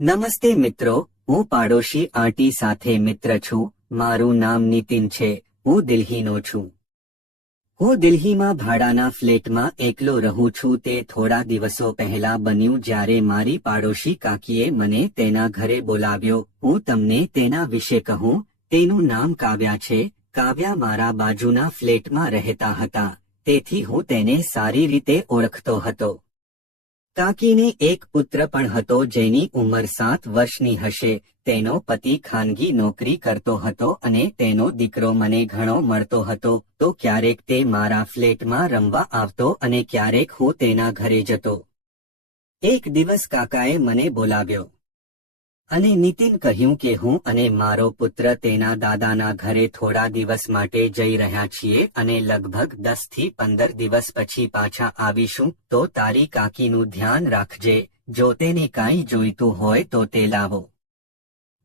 નમસ્તે મિત્રો, હું પાડોશી આંટી સાથે મિત્ર છું. મારું નામ નીતિન છે. હું દિલ્હીનો છું. હું દિલ્હીમાં ભાડાના ફ્લેટમાં એકલો રહું છું. તે થોડા દિવસો પહેલા બન્યું જ્યારે મારી પાડોશી કાકીએ મને તેના ઘરે બોલાવ્યો. હું તમને તેના વિશે કહું. તેનું નામ કાવ્યા છે. કાવ્યા મારા બાજુના ફ્લેટમાં રહેતા હતા, તેથી હું તેને સારી રીતે ઓળખતો હતો. કાકીને એક પુત્ર પણ હતો જેની ઉંમર 7 વર્ષની હશે. તેનો પતિ ખાનગી નોકરી કરતો હતો અને તેનો દીકરો મને ઘણો મળતો હતો. તો ક્યારેક તે મારા ફ્લેટમાં રમવા આવતો અને ક્યારેક હું તેના ઘરે જતો. એક દિવસ કાકાએ મને બોલાવ્યો અને નીતિન કહ્યું કે હું અને મારો પુત્ર તેના દાદાના ઘરે થોડા દિવસ માટે જઈ રહ્યા છીએ અને લગભગ 10 થી 15 દિવસ પછી પાછા આવીશું. તો તારી કાકીનું ધ્યાન રાખજે. જો તેને કાંઈ જોઈતું હોય તો તે લાવો.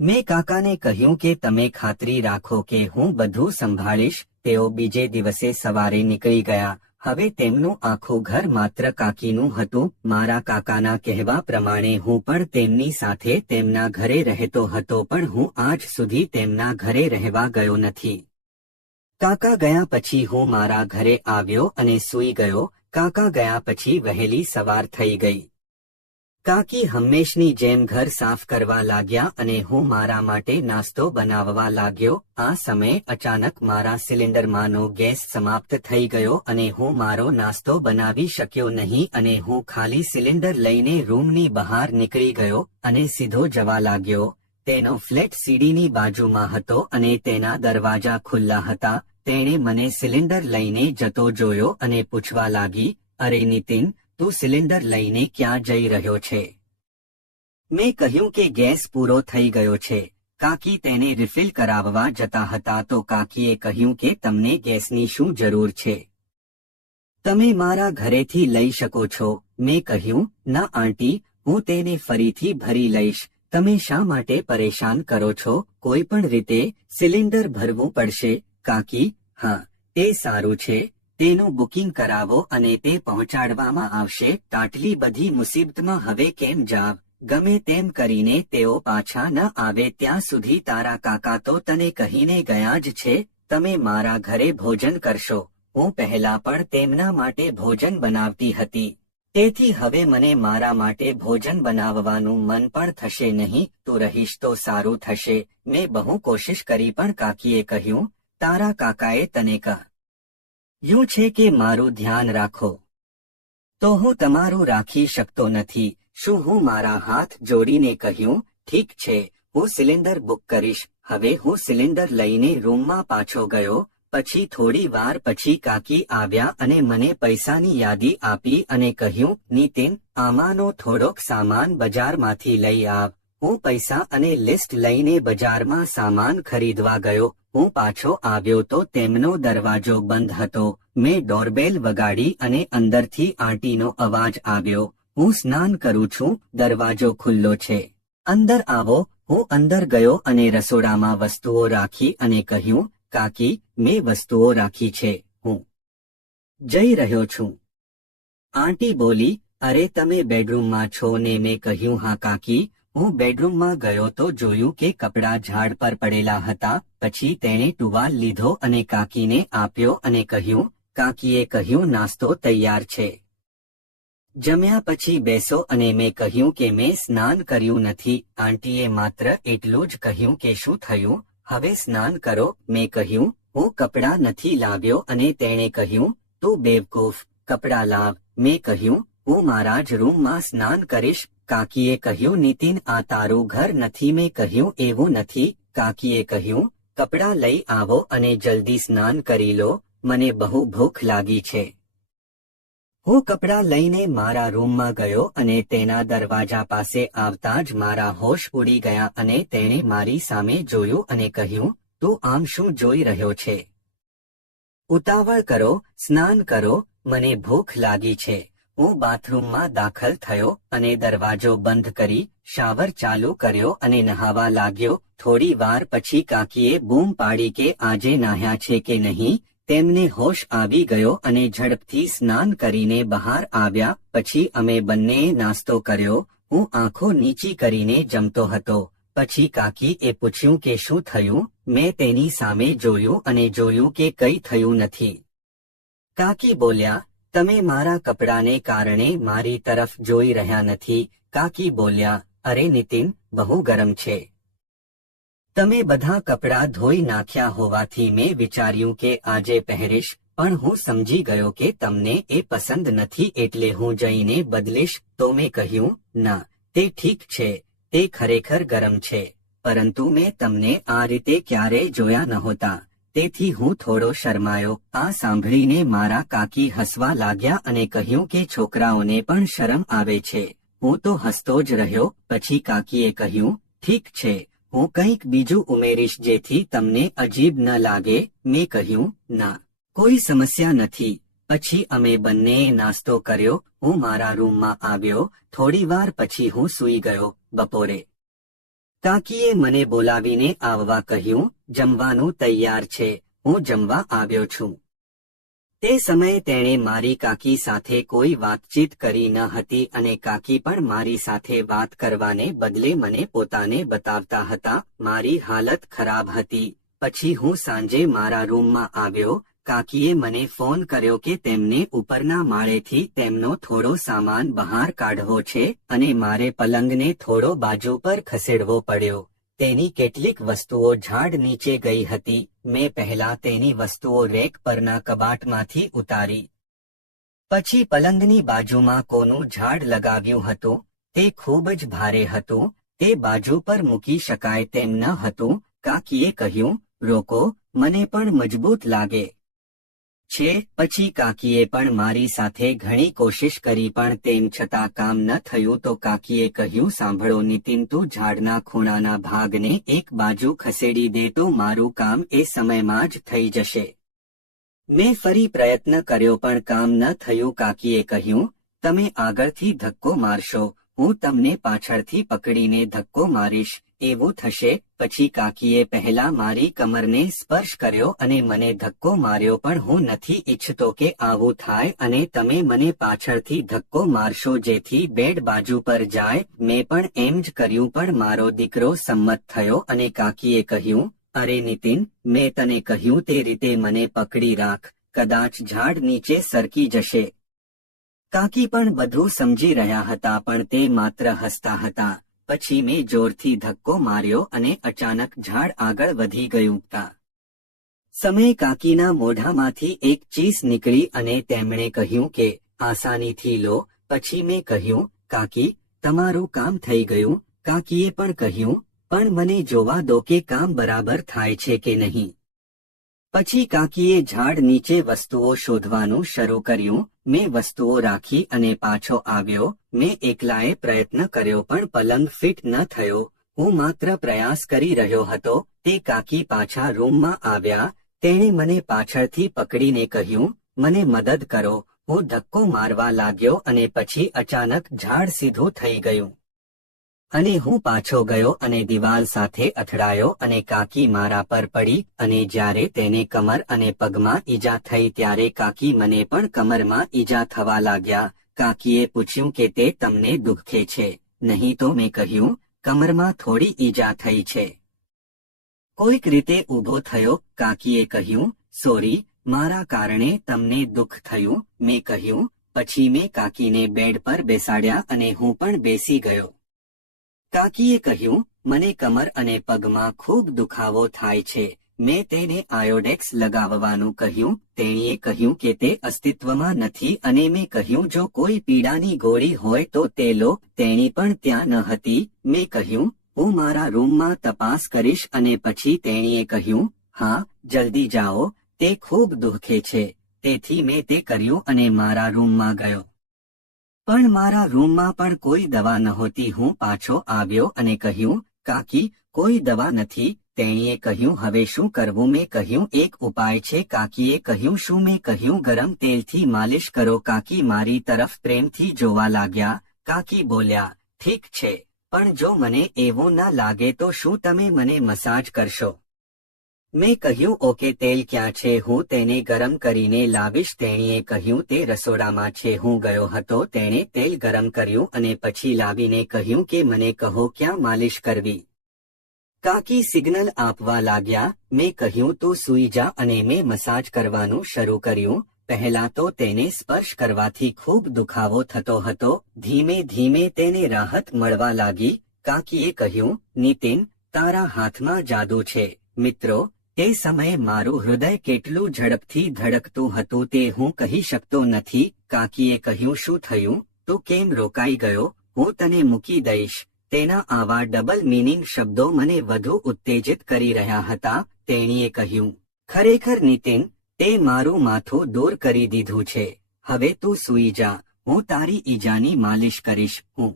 મેં કાકાને કહ્યું કે તમે ખાતરી રાખો કે હું બધું સંભાળીશ. તેઓ બીજે દિવસે સવારે નીકળી ગયા. હવે તેમનું આખું ઘર માત્ર કાકીનું હતું. મારા કાકાના કહેવા પ્રમાણે હું પણ તેમની સાથે તેમના ઘરે રહેતો હતો, પણ હું આજ સુધી તેમના ઘરે રહેવા ગયો નથી. કાકા ગયા પછી હું મારા ઘરે આવ્યો અને સૂઈ ગયો. કાકા ગયા પછી વહેલી સવાર થઈ ગઈ. કાકી હંમેશની જેમ ઘર સાફ કરવા લાગ્યા અને હું મારા માટે નાસ્તો બનાવવા લાગ્યો. આ સમયે અચાનક મારા સિલિન્ડરમાંનો ગેસ સમાપ્ત થઈ ગયો અને હું મારો નાસ્તો બનાવી શક્યો નહીં અને હું ખાલી સિલિન્ડર લઈને રૂમની બહાર નીકળી ગયો અને સીધો જવા લાગ્યો. તેનો ફ્લેટ સીડીની બાજુમાં હતો અને તેના દરવાજા ખુલ્લા હતા. તેણે મને સિલિન્ડર લઈને જતો જોયો અને પૂછવા લાગી, અરે નીતિન, તું સિલિન્ડર લઈને ક્યાં જઈ રહ્યો છે? મેં કહ્યું કે ગેસ પૂરો થઈ ગયો છે. કાકી તેને રિફિલ કરાવવા જતા હતા તો કાકીએ કહ્યું કે તમને ગેસની શું જરૂર છે? તમે મારા ઘરેથી લઈ શકો છો. મેં કહ્યું, ના આંટી, હું તેને ફરીથી ભરી લઈશ. તમે શા માટે પરેશાન કરો છો? કોઈ પણ રીતે સિલિન્ડર ભરવું પડશે. કાકી, હા, તે સારું છે. તેનું બુકિંગ કરાવો અને તે પહોંચાડવામાં આવશે. આટલી બધી મુસીબતમાં હવે કેમ જાવ? ગમે તેમ કરીને તેઓ પાછા ન આવે ત્યાં સુધી તારા કાકા તો તને કહીને ગયા જ છે, તમે મારા ઘરે ભોજન કરશો. હું પહેલા પણ તેમના માટે ભોજન બનાવતી હતી, તેથી હવે મને મારા માટે ભોજન બનાવવાનું મન પણ થશે નહીં. તું રહીશ તો સારું થશે. મેં બહુ કોશિશ કરી પણ કાકીએ કહ્યું, તારા કાકાએ તને કહ્યું છે કે મારું ધ્યાન રાખો, તો હું તમારું રાખી શકતો નથી. શું? હું મારા હાથ જોડીને કહ્યું, ઠીક છે, હું સિલિન્ડર બુક કરીશ. હવે હું સિલિન્ડર લઈને રૂમમાં પાછો ગયો. પછી થોડી વાર પછી કાકી આવ્યા અને મને પૈસાની યાદી આપી અને કહ્યું, નીતિન, આમાંનો થોડોક સામાન બજારમાંથી લઈ આવ. હું પૈસા અને લિસ્ટ લઈને બજારમાં સામાન ખરીદવા ગયો. હું પાછો આવ્યો તો તેમનો દરવાજો બંધ હતો. મેં ડોરબેલ વગાડી અને અંદરથી આંટીનો અવાજ આવ્યો, હું સ્નાન કરું છું, દરવાજો ખુલ્લો છે, અંદર આવો. હું અંદર ગયો અને રસોડામાં વસ્તુઓ રાખી અને કહ્યું, કાકી, મેં વસ્તુઓ રાખી છે, હું જઈ રહ્યો છું. આંટી બોલી, અરે તમે બેડરૂમમાં છો ને? મેં કહ્યું, હા કાકી. હું બેડરૂમમાં ગયો તો જોયું કે કપડાં ઝાડ પર પડેલા હતા. પછી તેણે ટુવાલ લીધો અને કાકીને આપ્યો અને કહ્યું, કાકીએ કહ્યું, નાસ્તો તૈયાર છે, જમ્યા પછી બેસો. અને મેં કહ્યું કે મેં સ્નાન કર્યું નથી. આંટીએ માત્ર એટલું જ કહ્યું કે શું થયું? હવે સ્નાન કરો. મેં કહ્યું, હું કપડાં નથી લાવ્યો. અને તેણે કહ્યું, તું બેવકૂફ, કપડાં લાવ. મેં કહ્યું, હું મારા જ રૂમમાં સ્નાન કરીશ. કાકીએ કહ્યું, નીતિન, આ તારું ઘર નથી. મેં કહ્યું, એવું નથી. કાકીએ કહ્યું, કપડાં લઈ આવો અને જલ્દી સ્નાન કરી લો, મને બહુ ભૂખ લાગી છે. હું કપડાં લઈને મારા રૂમમાં ગયો અને તેના દરવાજા પાસે આવતા જ મારા હોશ ઉડી ગયા અને તેણે મારી સામે જોયું અને કહ્યું, તું આમ શું જોઈ રહ્યો છે? ઉતાવળ કરો, સ્નાન કરો, મને ભૂખ લાગી છે. હું બાથરૂમમાં દાખલ થયો અને દરવાજો બંધ કરી શાવર ચાલુ કર્યો અને નહાવા લાગ્યો. થોડી વાર પછી કાકીએ બૂમ પાડી કે આજે નાહ્યા છે કે નહીં? તેમને હોશ આવી ગયો અને ઝડપથી સ્નાન કરીને બહાર આવ્યા. પછી અમે બંનેએ નાસ્તો કર્યો. હું આંખો નીચી કરીને જમતો હતો. પછી કાકીએ પૂછ્યું કે શું થયું. મેં તેની સામે જોયું અને જોયું કે કંઈ થયું નથી. કાકી બોલ્યા, તમે મારા કપડાને કારણે મારી તરફ જોઈ રહ્યા નથી. કાકી બોલ્યા, અરે નિતિન, બહુ ગરમ છે. તમે બધા કપડાં ધોઈ નાખ્યા હોવાથી મેં વિચાર્યું કે આજે પહેરીશ, પણ હું સમજી ગયો કે તમને એ પસંદ નથી એટલે હું જઈને બદલીશ. તો મેં કહ્યું, ના, તે ઠીક છે, તે ખરેખર ગરમ છે, પરંતુ મેં તમને આ રીતે ક્યારેય જોયા નહોતા, તેથી હું થોડો શરમાયો. આ સાંભળીને મારા કાકી હસવા લાગ્યા અને કહ્યું કે છોકરાઓને પણ શરમ આવે છે. હું તો હસતો જ રહ્યો. પછી કાકીએ કહ્યું, ઠીક છે, હું કંઈક બીજું ઉમેરીશ જેથી તમને અજીબ ન લાગે. મેં કહ્યું, ના, કોઈ સમસ્યા નથી. પછી અમે બંનેએ નાસ્તો કર્યો. હું મારા રૂમમાં આવ્યો. થોડીવાર પછી હું સૂઈ ગયો. બપોરે કાકીએ મને બોલાવીને આવવા કહ્યું. જમવાનું તૈયાર છે, હું જમવા આવ્યો છું. તે સમયે તેણે મારી કાકી સાથે કોઈ વાતચીત કરી ન હતી અને કાકી પણ મારી સાથે વાત કરવાને બદલે મને પોતાને બતાવતા હતા. મારી હાલત ખરાબ હતી. પછી હું સાંજે મારા રૂમમાં આવ્યો. કાકીએ મને ફોન કર્યો કે તેમને ઉપરના માળેથી તેમનો થોડો સામાન બહાર કાઢવો છે અને મારે પલંગને થોડો બાજુ પર ખસેડવો પડ્યો. તેની કેટલીક વસ્તુઓ ઝાડ નીચે ગઈ હતી. મેં પહેલા તેની વસ્તુઓ રેક પરના કબાટમાંથી ઉતારી. પછી પલંગની બાજુમાં કોનું ઝાડ લગાવ્યું હતું. તે ખૂબ જ ભારે હતું. તે બાજુ પર મૂકી શકાય તેમ ન હતું. કાકીએ કહ્યું, રોકો, મને પણ મજબૂત લાગે છે. પછી કાકીએ પણ મારી સાથે ઘણી કોશિશ કરી પણ તેમ છતાં કામ ન થયું. તો કાકીએ કહ્યું, સાંભળો નિતિન, તું ઝાડના ખૂણાના ભાગને એક બાજુ ખસેડી દે તો મારું કામ એ સમયમાં જ થઈ જશે. મેં ફરી પ્રયત્ન કર્યો પણ કામ ન થયું. કાકીએ કહ્યું, તમે આગળથી ધક્કો મારશો, હું તમને પાછળથી પકડીને ધક્કો મારીશ, એવું થશે. પછી કાકીએ પહેલા મારી કમરને સ્પર્શ કર્યો અને મને ધક્કો માર્યો. પણ હું નથી ઈચ્છતો કે આવું થાય અને તમે મને પાછળથી ધક્કો મારશો જેથી બેડ બાજુ પર જાય. મેં પણ એમ જ કર્યું પણ મારો દીકરો સંમત થયો અને કાકીએ કહ્યું, અરે નિતિન, મેં તને કહ્યું તે રીતે મને પકડી રાખ, કદાચ ઝાડ નીચે સરકી જશે. કાકી પણ બધું સમજી રહ્યા હતા પણ તે માત્ર હસતા હતા. પછી મેં જોરથી ધક્કો માર્યો અને અચાનક ઝાડ આગળ વધી ગયું. સમયે કાકીના મોઢામાંથી એક ચીસ નીકળી અને તેમણે કહ્યું કે આસાનીથી લો. પછી મેં કહ્યું, કાકી, તમારું કામ થઈ ગયું. કાકીએ પણ કહ્યું, પણ મને જોવા દો કે કામ બરાબર થાય છે કે નહીં. પછી કાકીએ ઝાડ નીચે વસ્તુઓ શોધવાનું શરૂ કર્યું. મેં વસ્તુઓ રાખી અને પાછો આવ્યો. મેં એકલાએ પ્રયત્ન કર્યો પણ પલંગ ફિટ ન થયો. હું માત્ર પ્રયાસ કરી રહ્યો હતો. તે કાકી પાછા રૂમમાં આવ્યા. તેણે મને પાછળથી પકડીને કહ્યું, મને મદદ કરો. હું ધક્કો મારવા લાગ્યો અને પછી અચાનક ઝાડ સીધું થઈ ગયું અને હું પાછો ગયો અને દિવાલ સાથે અથડાયો અને કાકી મારા પર પડી અને જ્યારે તેને કમર અને પગમાં ઈજા થઈ ત્યારે કાકી મને પણ કમરમાં ઈજા થવા લાગ્યા. કાકીએ પૂછ્યું કે તે તમને દુખે છે નહીં? તો મેં કહ્યું, કમરમાં થોડી ઈજા થઈ છે. કોઈક રીતે ઊભો થયો. કાકીએ કહ્યું, સોરી, મારા કારણે તમને દુઃખ થયું. મેં કહ્યું. પછી મેં કાકીને બેડ પર બેસાડ્યા અને હું પણ બેસી ગયો. કાકીએ કહ્યું, મને કમર અને પગમાં ખૂબ દુખાવો થાય છે. મેં તેને આયોડેક્સ લગાવવાનું કહ્યું. તેણીએ કહ્યું કે તે અસ્તિત્વમાં નથી અને મેં કહ્યું જો કોઈ પીડાની ગોળી હોય તો તે લો. તેણી પણ ત્યાં ન હતી. મેં કહ્યું, હું મારા રૂમમાં તપાસ કરીશ અને પછી તેણીએ કહ્યું, હા, જલ્દી જાઓ, તે ખૂબ દુખે છે. તેથી મેં તે કર્યું અને મારા રૂમમાં ગયો. પણ મારા રૂમમાં પણ કોઈ દવા નહોતી. હું પાછો આવ્યો અને કહ્યું, કાકી, કોઈ દવા નથી. તેણીએ કહ્યું, હવે શું કરવું? મેં કહ્યું, એક ઉપાય છે. કાકીએ કહ્યું, શું? મેં કહ્યું, ગરમ તેલથી માલિશ કરો. કાકી મારી તરફ પ્રેમથી જોવા લાગ્યા. કાકી બોલ્યા, ઠીક છે, પણ જો મને એવું ન લાગે તો શું તમે મને મસાજ કરશો? મેં કહ્યું ઓકે, તેલ ક્યાં છે, હું તેને ગરમ કરીને લાવીશ. તેણીએ કહ્યું તે રસોડામાં છે. હું ગયો હતો, તેણે તેલ ગરમ કર્યું અને પછી લાવીને કહ્યું કે મને કહો ક્યાં માલિશ કરવી. કાકી સિગ્નલ આપવા લાગ્યા. મેં કહ્યું તું સૂઈ જા અને મેં મસાજ કરવાનું શરૂ કર્યું. પહેલા તો તેને સ્પર્શ કરવાથી ખૂબ દુખાવો થતો હતો. ધીમે ધીમે તેને રાહત મળવા લાગી. કાકીએ કહ્યું, નીતિન, તારા હાથમાં જાદુ છે. મિત્રો, તે સમયે મારું હૃદય કેટલું ઝડપથી ધડકતું હતું તે હું કહી શકતો નથી. કાકીએ કહ્યું, શું થયું? તું કેમ રોકાઈ ગયો? હું તને મૂકી દઈશ. તેના આવા ડબલ મીનિંગ શબ્દો મને વધુ ઉત્તેજિત કરી રહ્યા હતા. તેણીએ કહ્યું, ખરેખર નીતિન, તે મારું માથું દૂર કરી દીધું છે. હવે તું સૂઈ જા. હું તારી ઈજાની માલિશ કરીશ. હું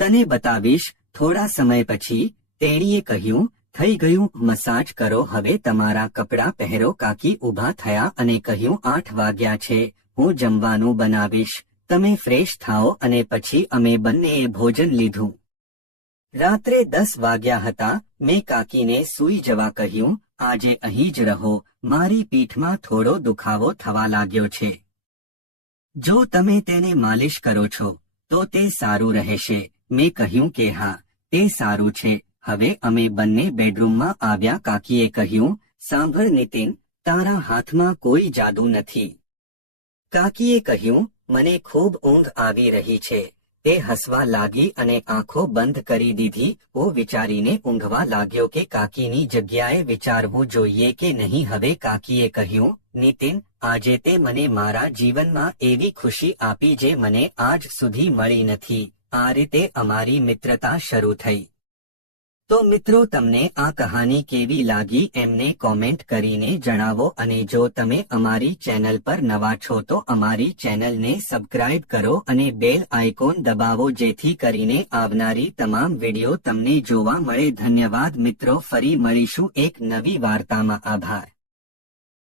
તને બતાવીશ. થોડા સમય પછી તેણીએ કહ્યું, થઈ ગયું, મસાજ કરો, હવે તમારા કપડાં પહેરો. કાકી ઊભા થયા અને કહ્યું, 8 વાગ્યા છે, હું જમવાનું બનાવીશ. તમે ફ્રેશ થાઓ. અને પછી અમે બંનેએ ભોજન લીધું. રાત્રે 10 વાગ્યા હતા. મેં કાકીને સૂઈ જવા કહ્યું. આજે અહીં જ રહો. મારી પીઠમાં થોડો દુખાવો થવા લાગ્યો છે. જો તમે તેને માલિશ કરો છો તો તે સારું રહેશે. મેં કહ્યું કે હા, તે સારું છે. હવે અમે બંને બેડરૂમમાં આવ્યા. કાકીએ કહ્યું, સાંભળ નીતિન, તારા હાથમાં કોઈ જાદુ નથી. કાકીએ કહ્યું, મને ખૂબ ઊંઘ આવી રહી છે. તે હસવા લાગી અને આંખો બંધ કરી દીધી. હું વિચારીને ઊંઘવા લાગ્યો કે કાકીની જગ્યાએ વિચારવું જોઈએ કે નહીં. હવે કાકીએ કહ્યું, નીતિન, આજે તે મને મારા જીવનમાં એવી ખુશી આપી જે મને આજ સુધી મળી નથી. આ રીતે અમારી મિત્રતા શરૂ થઈ. તો મિત્રો, તમને આ કહાની કેવી લાગી એમને કોમેન્ટ કરીને જણાવો. અને જો તમે અમારી ચેનલ પર નવા છો તો અમારી ચેનલને સબસ્ક્રાઇબ કરો અને બેલ આઇકોન દબાવો જેથી કરીને આવનારી તમામ વિડીયો તમને જોવા મળે. ધન્યવાદ મિત્રો, ફરી મળીશું એક નવી વાર્તામાં. આભાર.